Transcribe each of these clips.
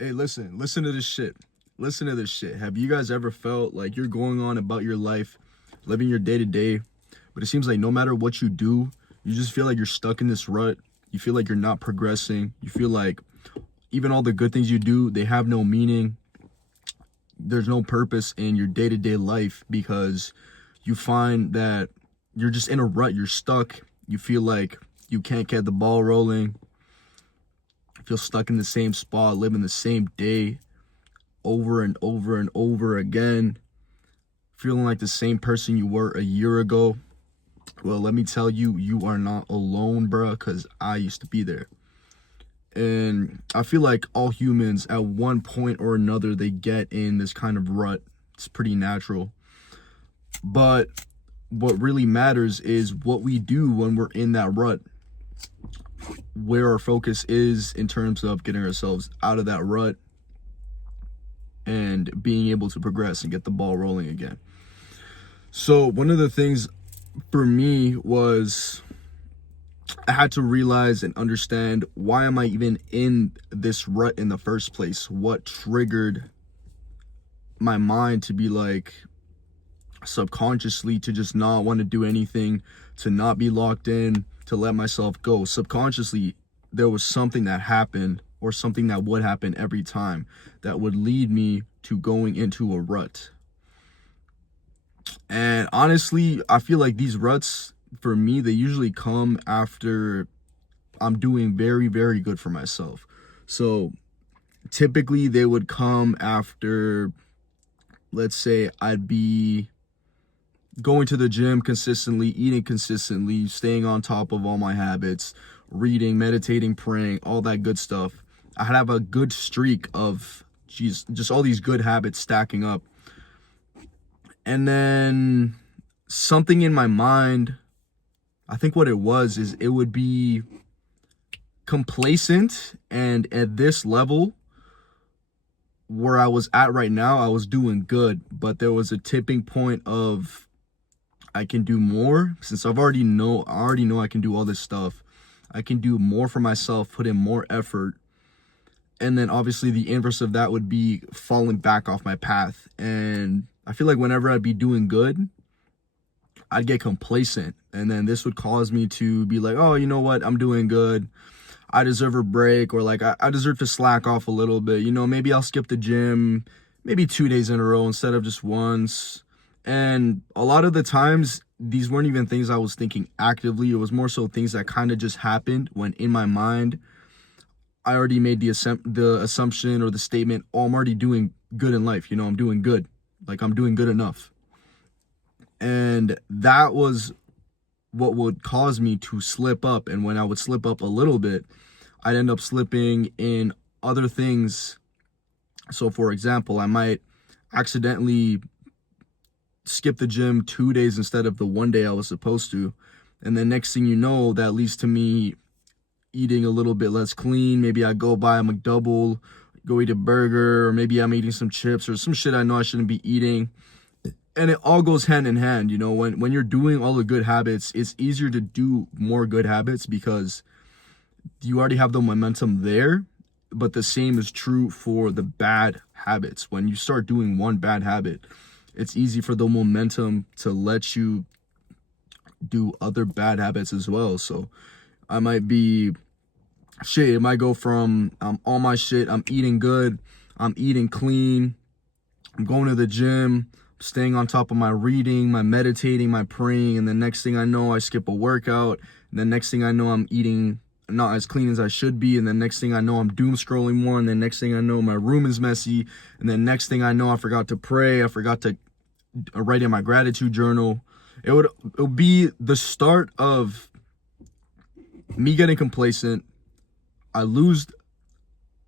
Hey, listen to this shit. Listen to this shit. Have you guys ever felt like you're going on about your life, living your day to day, but it seems like no matter what you do, you just feel like you're stuck in this rut. You feel like you're not progressing. You feel like even all the good things you do, they have no meaning. There's no purpose in your day to day life because you find that you're just in a rut. You're stuck. You feel like you can't get the ball rolling. You feel stuck in the same spot, living the same day over and over and over again, feeling like the same person you were a year ago. Well, let me tell you, you are not alone, bruh, because I used to be there. And I feel like all humans at one point or another, they get in this kind of rut. It's pretty natural. But what really matters is what we do when we're in that rut, where our focus is in terms of getting ourselves out of that rut and being able to progress and get the ball rolling again. So one of the things for me was I had to realize and understand, why am I even in this rut in the first place? What triggered my mind to be like, subconsciously, to just not want to do anything, to not be locked in, to let myself go. Subconsciously, there was something that happened, or something that would happen every time, that would lead me to going into a rut. And honestly, I feel like these ruts, for me, they usually come after I'm doing very, very good for myself. So typically they would come after, let's say, I'd be going to the gym consistently, eating consistently, staying on top of all my habits, reading, meditating, praying, all that good stuff. I'd have a good streak of, just all these good habits stacking up. And then something in my mind, I think what it was is it would be complacent. And at this level where I was at right now, I was doing good, but there was a tipping point of, I can do more. Since I already know I can do all this stuff. I can do more for myself, put in more effort. And then obviously the inverse of that would be falling back off my path. And I feel like whenever I'd be doing good, I'd get complacent. And then this would cause me to be like, oh, you know what? I'm doing good. I deserve a break, or like I deserve to slack off a little bit. Maybe I'll skip the gym maybe 2 days in a row instead of just once. And a lot of the times, these weren't even things I was thinking actively. It was more so things that kind of just happened when in my mind, I already made the assumption or the statement, oh, I'm already doing good in life. I'm doing good. Like, I'm doing good enough. And that was what would cause me to slip up. And when I would slip up a little bit, I'd end up slipping in other things. So for example, I might accidentally skip the gym 2 days instead of the one day I was supposed to. And then next thing you know, that leads to me eating a little bit less clean. Maybe I go buy a McDouble, go eat a burger, or maybe I'm eating some chips or some shit I know I shouldn't be eating. And it all goes hand in hand. When you're doing all the good habits, it's easier to do more good habits because you already have the momentum there. But the same is true for the bad habits. When you start doing one bad habit, it's easy for the momentum to let you do other bad habits as well. So I might be, shit, it might go from I'm on my shit, I'm eating good, I'm eating clean, I'm going to the gym, staying on top of my reading, my meditating, my praying, and the next thing I know, I skip a workout. And the next thing I know, I'm eating not as clean as I should be. And then next thing I know, I'm doom scrolling more. And then next thing I know, my room is messy. And then next thing I know, I forgot to pray. I forgot to write in my gratitude journal. It would be the start of me getting complacent. I lose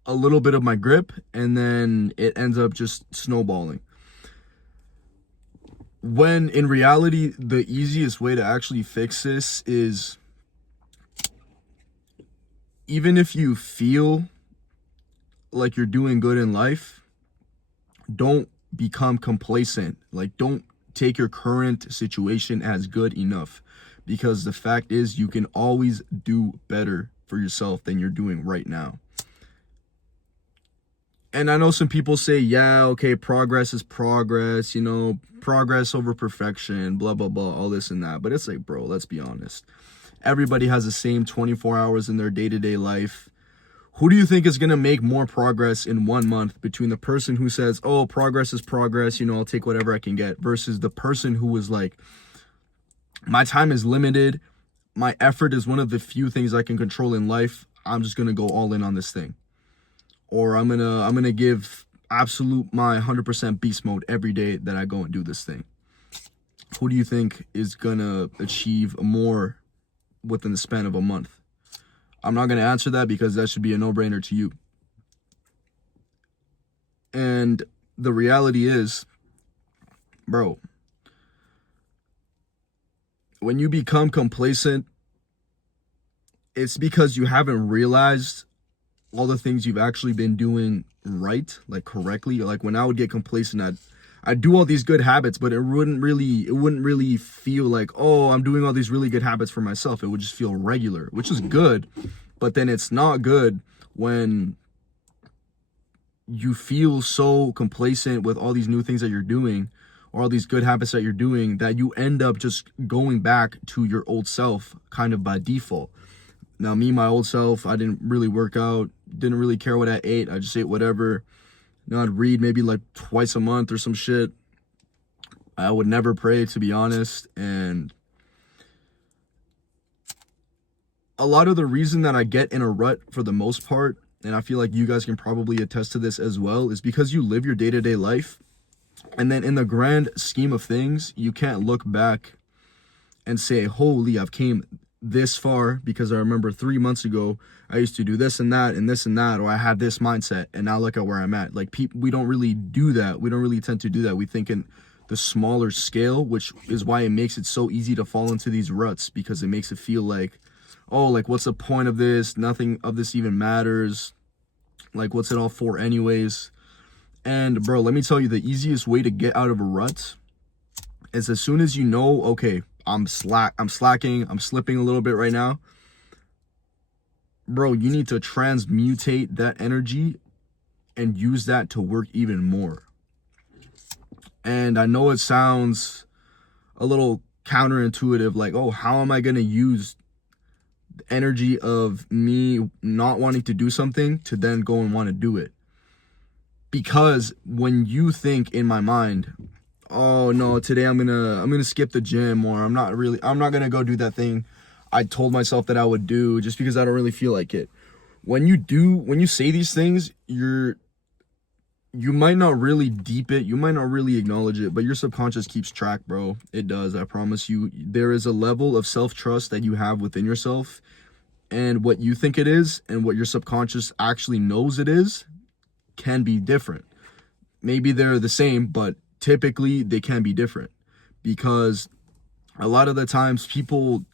a little bit of my grip, and then it ends up just snowballing. When in reality, the easiest way to actually fix this is, even if you feel like you're doing good in life, don't become complacent. Like, don't take your current situation as good enough, because the fact is, you can always do better for yourself than you're doing right now. And I know some people say, yeah, okay, progress is progress, progress over perfection, blah, blah, blah, all this and that. But it's like, bro, let's be honest. Everybody has the same 24 hours in their day-to-day life. Who do you think is going to make more progress in 1 month between the person who says, oh, progress is progress, I'll take whatever I can get, versus the person who was like, my time is limited. My effort is one of the few things I can control in life. I'm just going to go all in on this thing. Or I'm going to give absolute my 100% beast mode every day that I go and do this thing. Who do you think is going to achieve more within the span of a month? I'm not going to answer that because that should be a no-brainer to you. And the reality is, bro, when you become complacent, it's because you haven't realized all the things you've actually been doing right, like correctly. Like when I would get complacent, I'd do all these good habits, but it wouldn't really feel like, oh, I'm doing all these really good habits for myself. It would just feel regular, which is good. But then it's not good when you feel so complacent with all these new things that you're doing, or all these good habits that you're doing, that you end up just going back to your old self kind of by default. Now, my old self, I didn't really work out, didn't really care what I ate. I just ate whatever. I'd read maybe like twice a month or some shit. I would never pray, to be honest. And a lot of the reason that I get in a rut for the most part, and I feel like you guys can probably attest to this as well, is because you live your day-to-day life. And then in the grand scheme of things, you can't look back and say, holy, I've came this far because I remember 3 months ago I used to do this and that and this and that, or I had this mindset, and now look at where I'm at. Like, we don't really do that. We don't really tend to do that. We think in the smaller scale, which is why it makes it so easy to fall into these ruts, because it makes it feel like, oh, like, what's the point of this? Nothing of this even matters. Like, what's it all for anyways? And bro, let me tell you, the easiest way to get out of a rut is as soon as you know, okay, I'm slacking, I'm slipping a little bit right now. Bro, you need to transmutate that energy and use that to work even more. And I know it sounds a little counterintuitive, like, oh, how am I going to use the energy of me not wanting to do something to then go and want to do it? Because when you think in my mind, oh no, today I'm gonna skip the gym, or I'm not gonna go do that thing I told myself that I would do just because I don't really feel like it. When you say these things, you might not really deep it, you might not really acknowledge it, but your subconscious keeps track, bro. It does, I promise you. There is a level of self-trust that you have within yourself, and what you think it is and what your subconscious actually knows it is can be different. Maybe they're the same, but typically they can be different, because a lot of the times people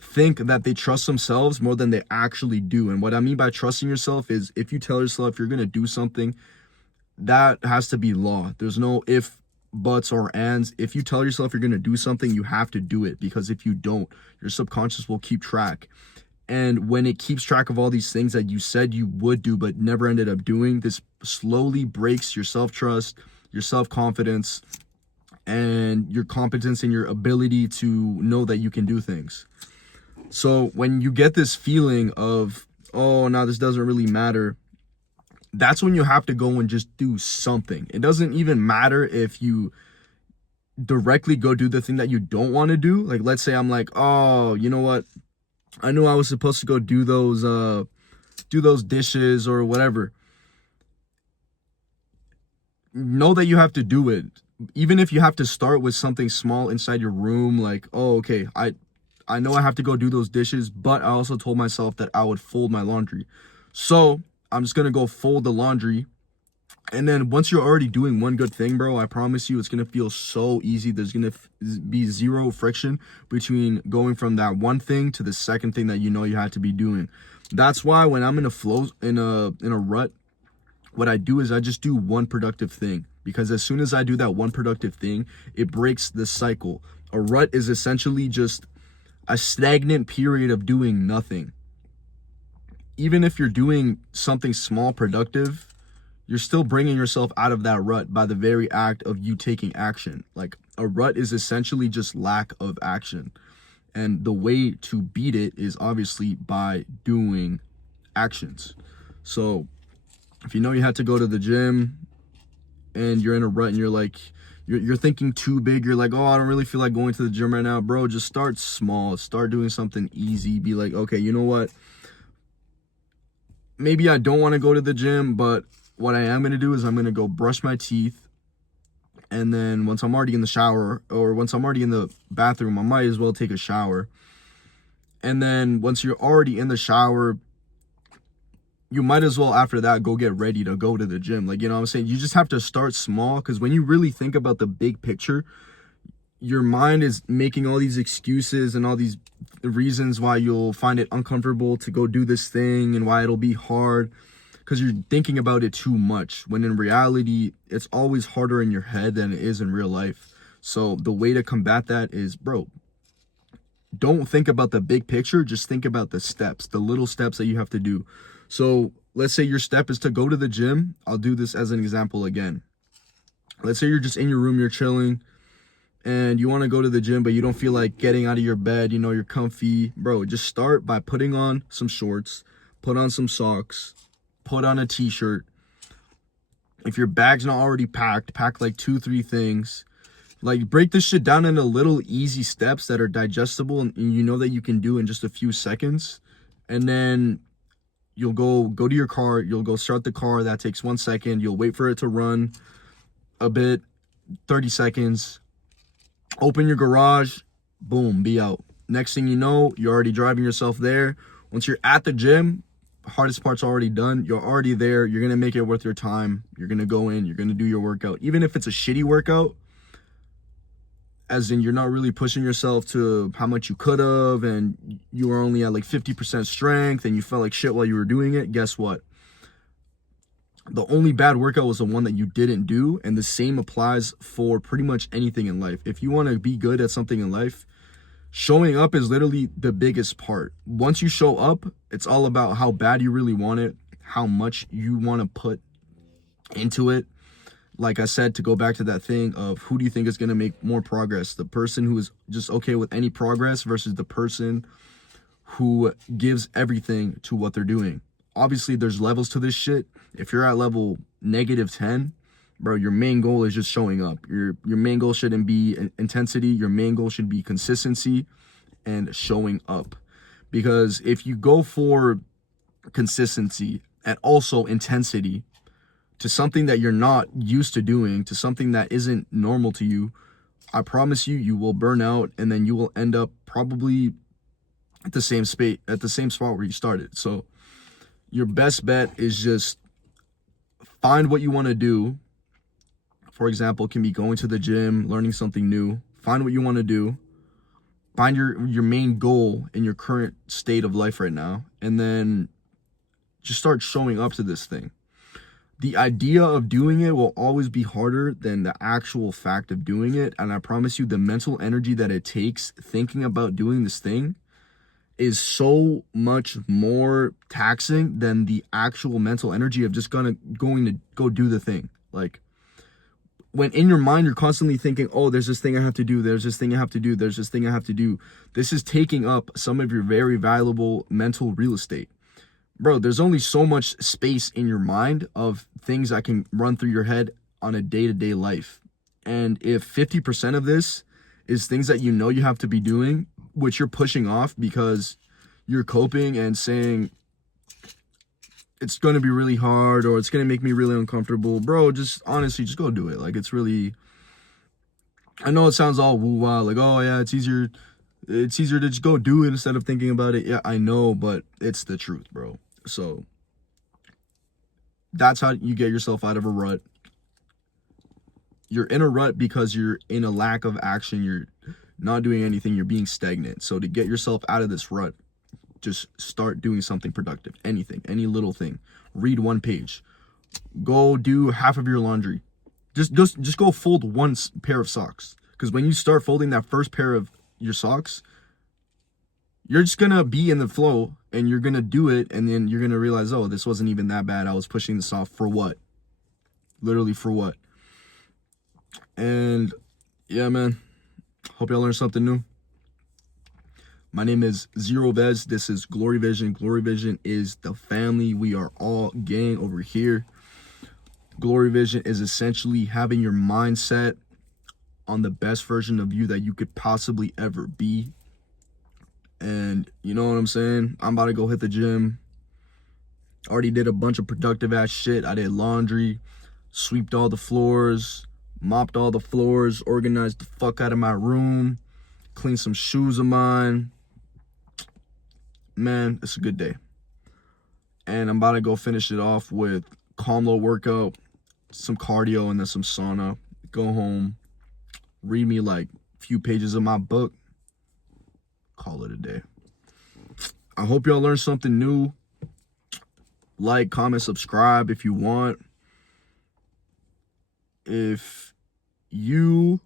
think that they trust themselves more than they actually do. And what I mean by trusting yourself is, if you tell yourself you're going to do something, that has to be law. There's no if, buts, or ands. If you tell yourself you're going to do something, you have to do it, because if you don't, your subconscious will keep track. And when it keeps track of all these things that you said you would do but never ended up doing, this slowly breaks your self-trust, your self-confidence, and your competence and your ability to know that you can do things. So when you get this feeling of, oh, now this doesn't really matter, that's when you have to go and just do something. It doesn't even matter if you directly go do the thing that you don't want to do. Like, let's say I'm like, oh, you know what? I knew I was supposed to go do those dishes or whatever. Know that you have to do it. Even if you have to start with something small inside your room, like, oh, okay, I know I have to go do those dishes, but I also told myself that I would fold my laundry. So I'm just going to go fold the laundry. And then once you're already doing one good thing, bro, I promise you it's going to feel so easy. There's going to be zero friction between going from that one thing to the second thing that you know you had to be doing. That's why when I'm in a flow, in a rut, what I do is I just do one productive thing. Because as soon as I do that one productive thing, it breaks the cycle. A rut is essentially just a stagnant period of doing nothing. Even if you're doing something small productive, you're still bringing yourself out of that rut by the very act of you taking action. Like, a rut is essentially just lack of action. And the way to beat it is obviously by doing actions. So if you know you had to go to the gym and you're in a rut and you're like, you're thinking too big, you're like, oh, I don't really feel like going to the gym right now, bro, just start small. Start doing something easy. Be like, okay, you know what? Maybe I don't want to go to the gym, but what I am going to do is I'm going to go brush my teeth. And then once I'm already in the shower, or once I'm already in the bathroom, I might as well take a shower. And then once you're already in the shower, you might as well, after that, go get ready to go to the gym. Like, you know what I'm saying? You just have to start small, because when you really think about the big picture, your mind is making all these excuses and all these reasons why you'll find it uncomfortable to go do this thing and why it'll be hard, because you're thinking about it too much, when in reality, it's always harder in your head than it is in real life. So the way to combat that is, bro, don't think about the big picture. Just think about the steps, the little steps that you have to do. So let's say your step is to go to the gym. I'll do this as an example again. Let's say you're just in your room, you're chilling, and you want to go to the gym, but you don't feel like getting out of your bed. You know, you're comfy. Bro, just start by putting on some shorts, put on some socks, put on a t-shirt. If your bag's not already packed, pack like 2-3 things. Like, break this shit down into little easy steps that are digestible and you know that you can do in just a few seconds. And then you'll go to your car, you'll go start the car. That takes 1 second. You'll wait for it to run a bit, 30 seconds. Open your garage, boom, be out. Next thing you know, you're already driving yourself there. Once you're at the gym, hardest part's already done. You're already there. You're going to make it worth your time. You're going to go in, you're going to do your workout. Even if it's a shitty workout, as in you're not really pushing yourself to how much you could have, and you were only at like 50% strength and you felt like shit while you were doing it, guess what? The only bad workout was the one that you didn't do, and the same applies for pretty much anything in life. If you want to be good at something in life, showing up is literally the biggest part. Once you show up, it's all about how bad you really want it, how much you want to put into it. Like I said, to go back to that thing of who do you think is going to make more progress? The person who is just okay with any progress versus the person who gives everything to what they're doing. Obviously, there's levels to this shit. If you're at level -10, bro, your main goal is just showing up. Your main goal shouldn't be intensity. Your main goal should be consistency and showing up. Because if you go for consistency and also intensity to something that you're not used to doing, to something that isn't normal to you, I promise you, you will burn out, and then you will end up probably at the same spot where you started. So your best bet is just find what you want to do. For example, it can be going to the gym, learning something new. Find what you want to do. Find your main goal in your current state of life right now, and then just start showing up to this thing. The idea of doing it will always be harder than the actual fact of doing it. And I promise you, the mental energy that it takes thinking about doing this thing is so much more taxing than the actual mental energy of just going to go do the thing. Like, when in your mind, you're constantly thinking, oh, there's this thing I have to do. There's this thing I have to do. There's this thing I have to do. This is taking up some of your very valuable mental real estate. Bro, there's only so much space in your mind of things that can run through your head on a day-to-day life. And if 50% of this is things that you know you have to be doing, which you're pushing off because you're coping and saying it's going to be really hard or it's going to make me really uncomfortable, bro, just honestly, just go do it. Like, it's really, I know it sounds all woo-wah, like, oh yeah, it's easier to just go do it instead of thinking about it. Yeah, I know, but it's the truth, bro. So that's how you get yourself out of a rut. You're in a rut because you're in a lack of action. You're not doing anything. You're being stagnant. So to get yourself out of this rut, just start doing something productive. Anything, any little thing. Read 1 page. Go do half of your laundry. Just go fold 1 pair of socks. Because when you start folding that first pair of your socks, you're just gonna be in the flow and you're gonna do it, and then you're gonna realize, oh, this wasn't even that bad. I was pushing this off for what? Literally for what? And yeah, man. Hope y'all learned something new. My name is Zero Vez. This is Glory Vision. Glory Vision is the family. We are all gang over here. Glory Vision is essentially having your mindset on the best version of you that you could possibly ever be. And you know what I'm saying? I'm about to go hit the gym. Already did a bunch of productive ass shit. I did laundry, sweeped all the floors, mopped all the floors, organized the fuck out of my room, cleaned some shoes of mine. Man, it's a good day. And I'm about to go finish it off with calm low workout, some cardio, and then some sauna. Go home, read me like a few pages of my book, call it a day. I hope y'all learned something new. Like, comment, subscribe if you want. If you